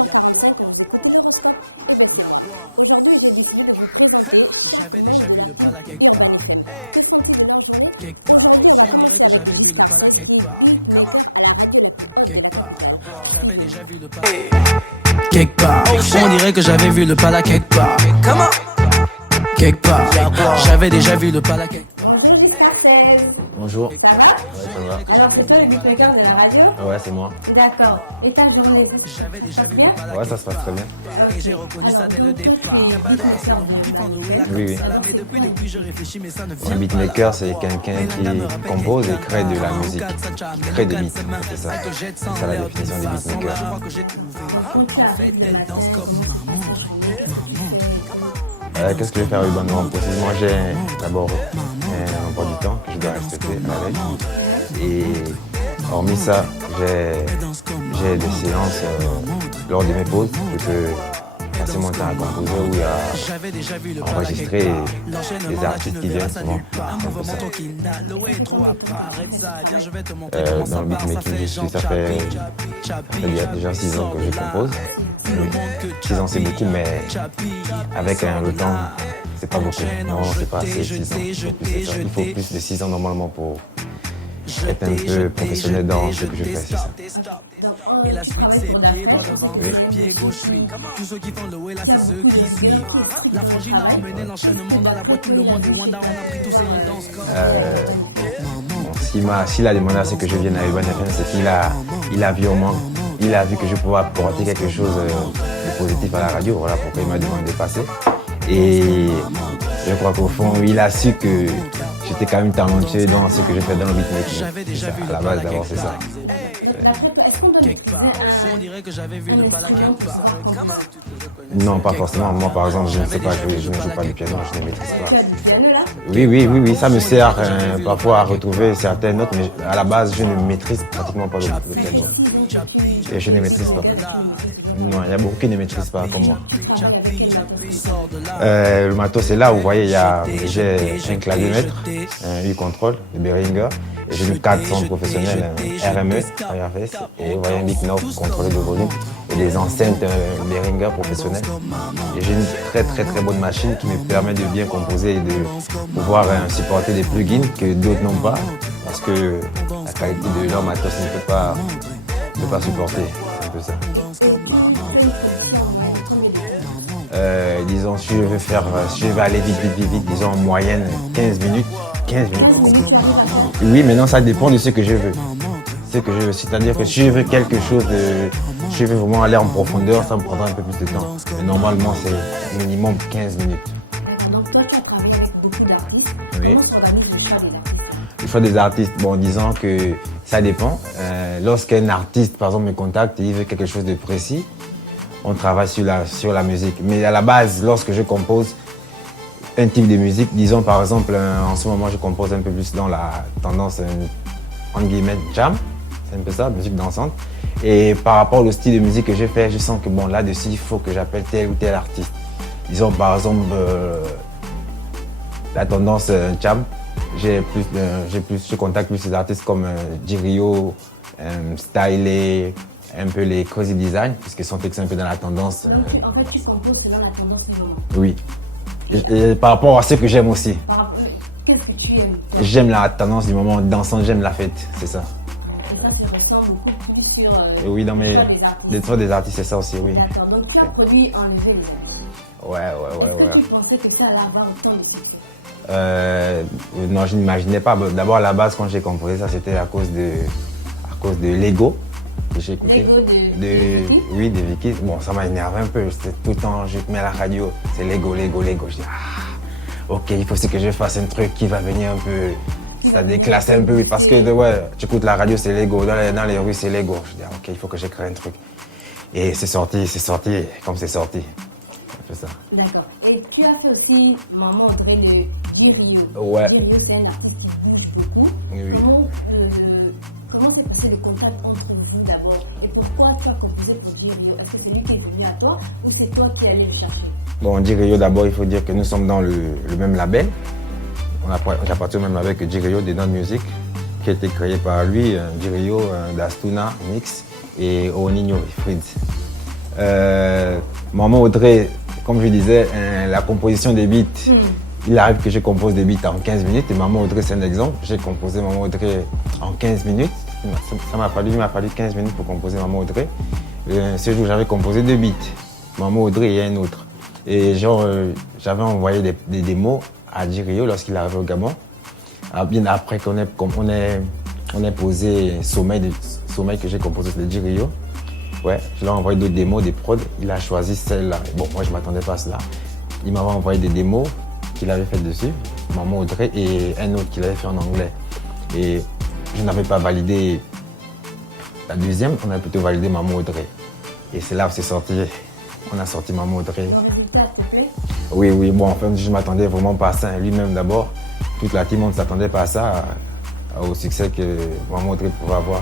Y'a quoi? Y'a quoi? J'avais déjà vu le pala quelque part. Quelque part. On dirait que j'avais vu le pala quelque part. Quelque part. J'avais déjà vu le pala quelque part. On dirait que j'avais vu le pala quelque part. Quelque part. J'avais déjà vu le pala quelque part. Bonjour. Ça va? Ouais, ça va. Alors, c'est toi le beatmaker de la radio? Ouais, c'est moi. D'accord. Et ta journée? J'avais déjà vu le pala Ouais, ça se passe très bien. et j'ai reconnu ça dès le départ. Y'a pas de personne au monde qui prend le la Oui, oui. mais depuis je réfléchis mais ça ne vient Un beatmaker, c'est quelqu'un qui compose et crée de la musique. Qui crée des beats. C'est ça. C'est ça la définition des beatmakers. Qu'est-ce que je vais faire urbanement précisément? J'ai d'abord un emploi du temps que je dois respecter à la veille. Et hormis ça, j'ai des séances lors de mes pauses. Je peux passer mon temps à composer ou à enregistrer les artistes qui viennent souvent. Dans le beatmaking, je suis, ça fait déjà 6 ans que je compose. 6 ans c'est beaucoup, mais avec le temps, c'est pas beaucoup. Non, c'est pas assez 6 ans. Il faut plus de 6 ans normalement pour être un peu professionnel dans ce que je fais, c'est ça. Et la suite c'est pied droit devant, pied gauche suit. Tous ceux qui font le way là c'est ceux qui suivent. La frangine a emmené l'enchaînement dans la boîte, tout le monde est Wanda, on a pris tous et on danse comme. S'il a demandé à ce que je vienne à Urban FM, c'est qu'il a vu au moins, il a vu que je pouvais apporter quelque chose de positif à la radio, voilà pourquoi il m'a demandé de passer. Et je crois qu'au fond, il a su que j'étais quand même talentueux dans ce que je fais dans le beatmaking. À la base d'abord, c'est ça. On dirait que j'avais vu le pala quelque part. Non, pas forcément. Moi, par exemple, je ne sais pas jouer, je ne joue pas du piano, je ne maîtrise pas. Oui, ça me sert parfois à retrouver certaines notes, mais à la base, je ne maîtrise pratiquement pas le piano. Et je ne maîtrise pas. Non, il y a beaucoup qui ne maîtrisent pas comme moi. Le matos, c'est là où vous voyez, j'ai un clavier-mètre, un U-Control de Behringer, et j'ai une 4 sons professionnels, un RME, RFS, et vous voyez un Mic 9 contrôlé de volume, et des enceintes Behringer professionnelles. Et j'ai une très bonne machine qui me permet de bien composer et de pouvoir supporter des plugins que d'autres n'ont pas, parce que la qualité de leur matos ne peut pas supporter. C'est un peu ça. Disons, si je veux aller vite, disons en moyenne 15 minutes pour composer. Oui, maintenant ça dépend de ce que je veux. C'est-à-dire que si je veux quelque chose je veux vraiment aller en profondeur, ça me prendra un peu plus de temps. Mais normalement, c'est minimum 15 minutes. Donc toi, tu as travaillé avec beaucoup d'artistes. Oui. Comment s'organise le choix des artistes? Le choix des artistes, bon, disons que ça dépend. Lorsqu'un artiste, par exemple, me contacte et il veut quelque chose de précis, on travaille sur la musique. Mais à la base, lorsque je compose un type de musique, disons par exemple, en ce moment, je compose un peu plus dans la tendance, entre guillemets, jam. C'est un peu ça, musique dansante. Et par rapport au style de musique que je fais, je sens que bon, là-dessus, il faut que j'appelle tel ou tel artiste. Disons par exemple, la tendance jam. Je contacte plus des artistes comme Jirio, Stylé, un peu les Crazy Design, puisqu'ils sont un peu dans la tendance. Donc, en fait, tu composes selon la tendance du moment. Oui. Et par rapport à ce que j'aime aussi. Qu'est-ce que tu aimes? J'aime la tendance du moment, dansant, j'aime la fête, c'est ça. Et toi, tu ressembles beaucoup plus sur Oui, dans mes choix des artistes, c'est ça aussi, oui. D'accord. Donc, tu as produit en effet les artistes. Ouais. Est-ce que tu pensais que ça allait avoir autant de succès? Non, je n'imaginais pas. D'abord, à la base, quand j'ai composé ça, c'était à cause de Lego que j'ai écouté. Lego de Vicky. Bon, ça m'a énervé un peu. C'était tout le temps, je mets la radio, c'est Lego. Je dis, ok, il faut aussi que je fasse un truc qui va venir un peu, ça déclasse un peu. Parce que, ouais, tu écoutes la radio, c'est Lego. Dans les rues, c'est Lego. Je dis, ok, il faut que je crée un truc. Et c'est sorti comme c'est sorti. C'est ça. D'accord. Et tu as fait aussi Maman André le Guerrier. Ouais. Guerrier, c'est un artiste qui bouge beaucoup. Oui. Comment s'est passé le contact entre vous d'abord? Et pourquoi tu as composé pour Guerrier? Est-ce que c'est lui qui est venu à toi ou c'est toi qui allais le chercher? Bon, Jirio, d'abord, il faut dire que nous sommes dans le même label. J'appartiens au même label que Jirio, des Dance Music, qui a été créé par lui, Jirio, Dastuna, Mix et Oninho et Fritz. Maman Audrey, comme je disais, la composition des beats, il arrive que je compose des beats en 15 minutes. Et Maman Audrey, c'est un exemple. J'ai composé Maman Audrey en 15 minutes. Il m'a fallu 15 minutes pour composer Maman Audrey. Ce jour, j'avais composé 2 beats. Maman Audrey et un autre. Et genre, j'avais envoyé des démos à Jirio lorsqu'il est arrivé au Gabon. Bien après qu'on ait posé Sommeil que j'ai composé de Jirio. Ouais, je lui ai envoyé d'autres démos, des prods. Il a choisi celle-là. Bon, moi, je ne m'attendais pas à cela. Il m'avait envoyé des démos qu'il avait faites dessus, Maman Audrey, et un autre qu'il avait fait en anglais. Et je n'avais pas validé la deuxième, on a plutôt validé Maman Audrey. Et c'est là où c'est sorti. On a sorti Maman Audrey. Oui, bon, en fait, je ne m'attendais vraiment pas à ça. Lui-même d'abord, toute la team, on ne s'attendait pas à ça, au succès que Maman Audrey pouvait avoir.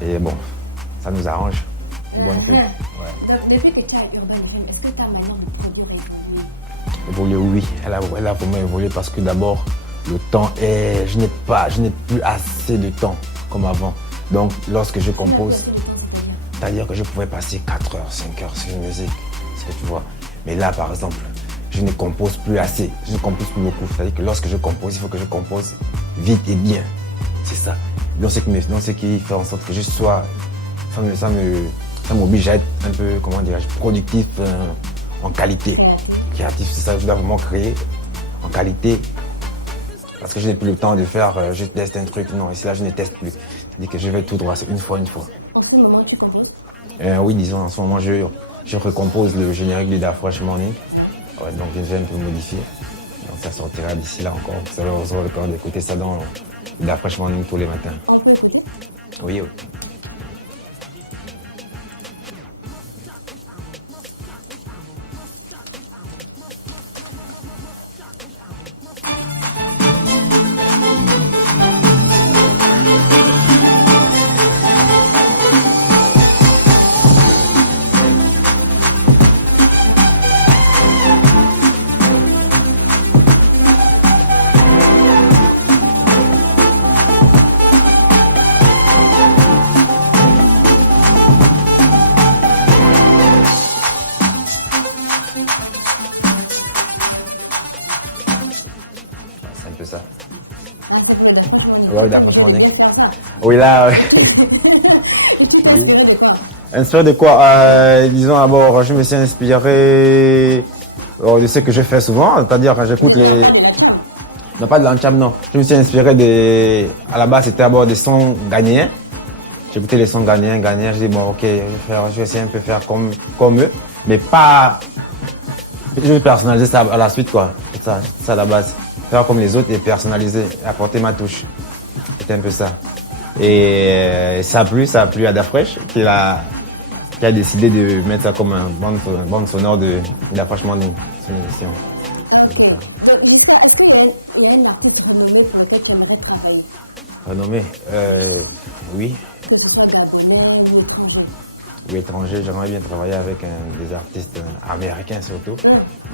Et bon, ça nous arrange. Une bonne pub. Ouais. Donc, depuis que tu as été Urban FM, est-ce que ta manière de produire a évolué? Évolué, oui, elle a vraiment évolué parce que d'abord, le temps est. Je n'ai plus assez de temps comme avant. Donc, lorsque je compose, c'est-à-dire que je pouvais passer 4 heures, 5 heures sur une musique, ce que tu vois. Mais là, par exemple, je ne compose plus assez, je ne compose plus beaucoup. C'est-à-dire que lorsque je compose, il faut que je compose vite et bien. C'est ça. Donc, ce qui fait en sorte que je sois. Ça m'oblige à être un peu, comment dirais-je, productif en qualité. Créatif, c'est ça, je dois vraiment créer en qualité. Parce que je n'ai plus le temps de faire, je teste un truc. Non, ici là, je ne teste plus. C'est-à-dire que je vais tout droit, c'est une fois. Oui, disons, en ce moment, je recompose le générique de Da Fresh Morning. Ouais, donc, je vais un peu modifier. Donc, ça sortira d'ici là encore. Vous aurez le temps d'écouter ça dans Da Fresh Morning tous les matins. Oui. C'est un peu ça. Ouais, Da Fresh Morning. Oui, là. Oui. Inspiré de quoi? Disons d'abord, je me suis inspiré de ce que je fais souvent, c'est-à-dire quand j'écoute les. Non, pas de l'ancham, non. Je me suis inspiré à la base, c'était d'abord des sons ghanéens. J'écoutais les sons ghanéens. Je dis, bon, ok, je vais essayer un peu faire comme eux, mais pas. Je vais personnaliser ça à la suite, quoi. C'est ça à la base. Faire comme les autres et personnaliser, apporter ma touche. C'était un peu ça. Et ça a plu à Da Fresh qui a décidé de mettre ça comme une bande sonore de Da Fresh Morning. C'est une émission. C'est ça. Renommé, oui. Ou étranger, j'aimerais bien travailler avec des artistes américains surtout.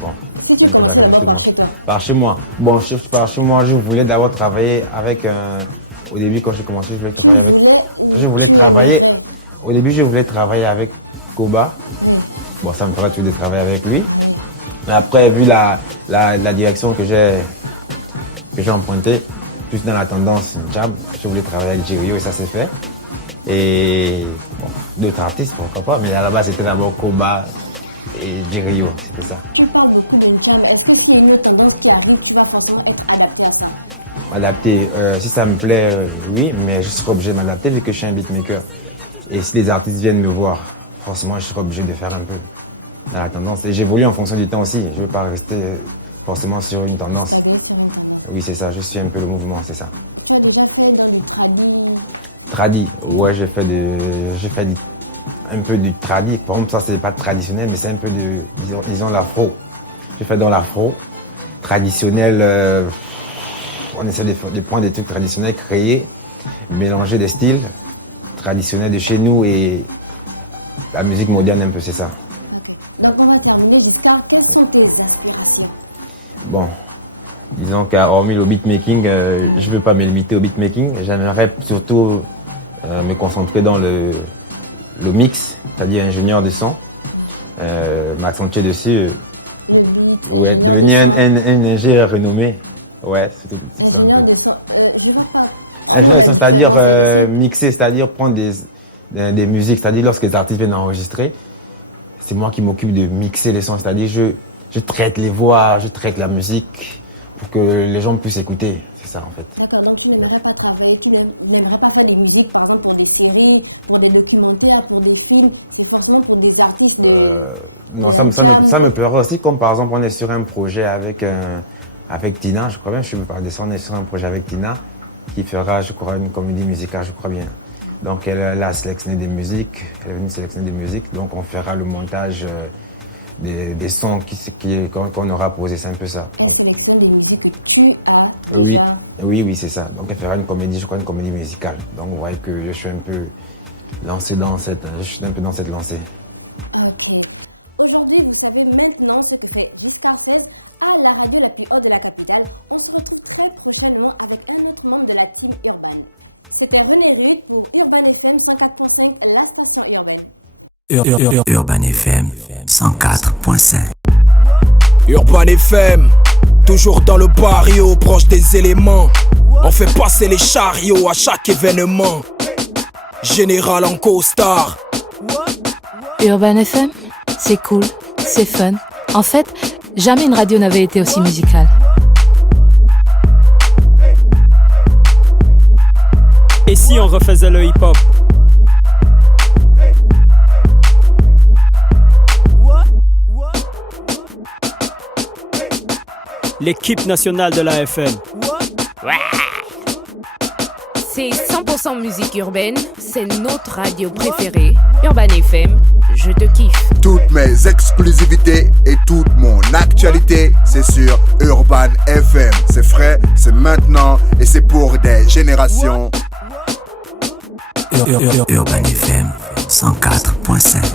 Bon, c'est un peu la de tout le monde. Par chez moi. Bon, par chez moi, je voulais d'abord travailler avec au début, quand j'ai commencé, au début, je voulais travailler avec Koba. Bon, ça me ferait toujours de travailler avec lui. Mais après, vu la direction que j'ai empruntée, plus dans la tendance jab, je voulais travailler avec Jirio et ça s'est fait. Et bon, d'autres artistes, pourquoi pas, mais à la base, c'était d'abord Koba et Jirio, c'était ça. M'adapter, si ça me plaît, oui, mais je serai obligé de m'adapter vu que je suis un beatmaker. Et si les artistes viennent me voir, forcément, je serai obligé de faire un peu dans la tendance. Et j'évolue en fonction du temps aussi. Je ne veux pas rester forcément sur une tendance. Oui, c'est ça, je suis un peu le mouvement, c'est ça. Tradi, ouais, j'ai fait un peu du tradi. Par exemple, ça, c'est pas traditionnel, mais c'est un peu de, disons l'afro. J'ai fait dans l'afro. Traditionnel, on essaie de prendre des trucs traditionnels, créer, mélanger des styles traditionnels de chez nous et la musique moderne un peu, c'est ça. Bon, disons qu'hormis le beatmaking, je ne veux pas me limiter au beatmaking. J'aimerais surtout me concentrer dans le mix, c'est-à-dire ingénieur de son. m'accentuer dessus. Ouais, devenir un ingénieur renommé. Ouais, c'est ça un peu. Ingénieur, c'est-à-dire mixer, c'est-à-dire prendre des musiques, c'est-à-dire lorsque les artistes viennent enregistrer, c'est moi qui m'occupe de mixer les sons, c'est-à-dire je traite les voix, je traite la musique pour que les gens puissent écouter. C'est ça en fait. Non, ça me plairait aussi, comme par exemple on est sur un projet avec Tina, je crois bien, on est sur un projet avec Tina qui fera, je crois, une comédie musicale, je crois bien. Donc elle a sélectionné des musiques, elle est venue sélectionner des musiques, donc on fera le montage des sons qu'on aura posé, c'est un peu ça. Donc, oui, c'est ça. Donc elle fera une comédie, je crois, une comédie musicale. Donc vous voyez que je suis un peu lancé dans cette lancée. Aujourd'hui, vous avez une influence sur les parfaits en la rendu la plus haute de la capitale. Est-ce que tu souhaites concrètement un développement de la petite urbaine? C'est la bonne idée qui est Urban FM 104.5, la station urbaine. Urban FM 104.5. Urban FM, toujours dans le barrio, proche des éléments. On fait passer les chariots à chaque événement. Général en costard. Urban FM, c'est cool, c'est fun. En fait, jamais une radio n'avait été aussi musicale. Et si on refaisait le hip-hop? L'équipe nationale de la FM. C'est 100% musique urbaine, c'est notre radio préférée. Urban FM, je te kiffe. Toutes mes exclusivités et toute mon actualité, c'est sur Urban FM. C'est frais, c'est maintenant et c'est pour des générations. Urban FM 104.5.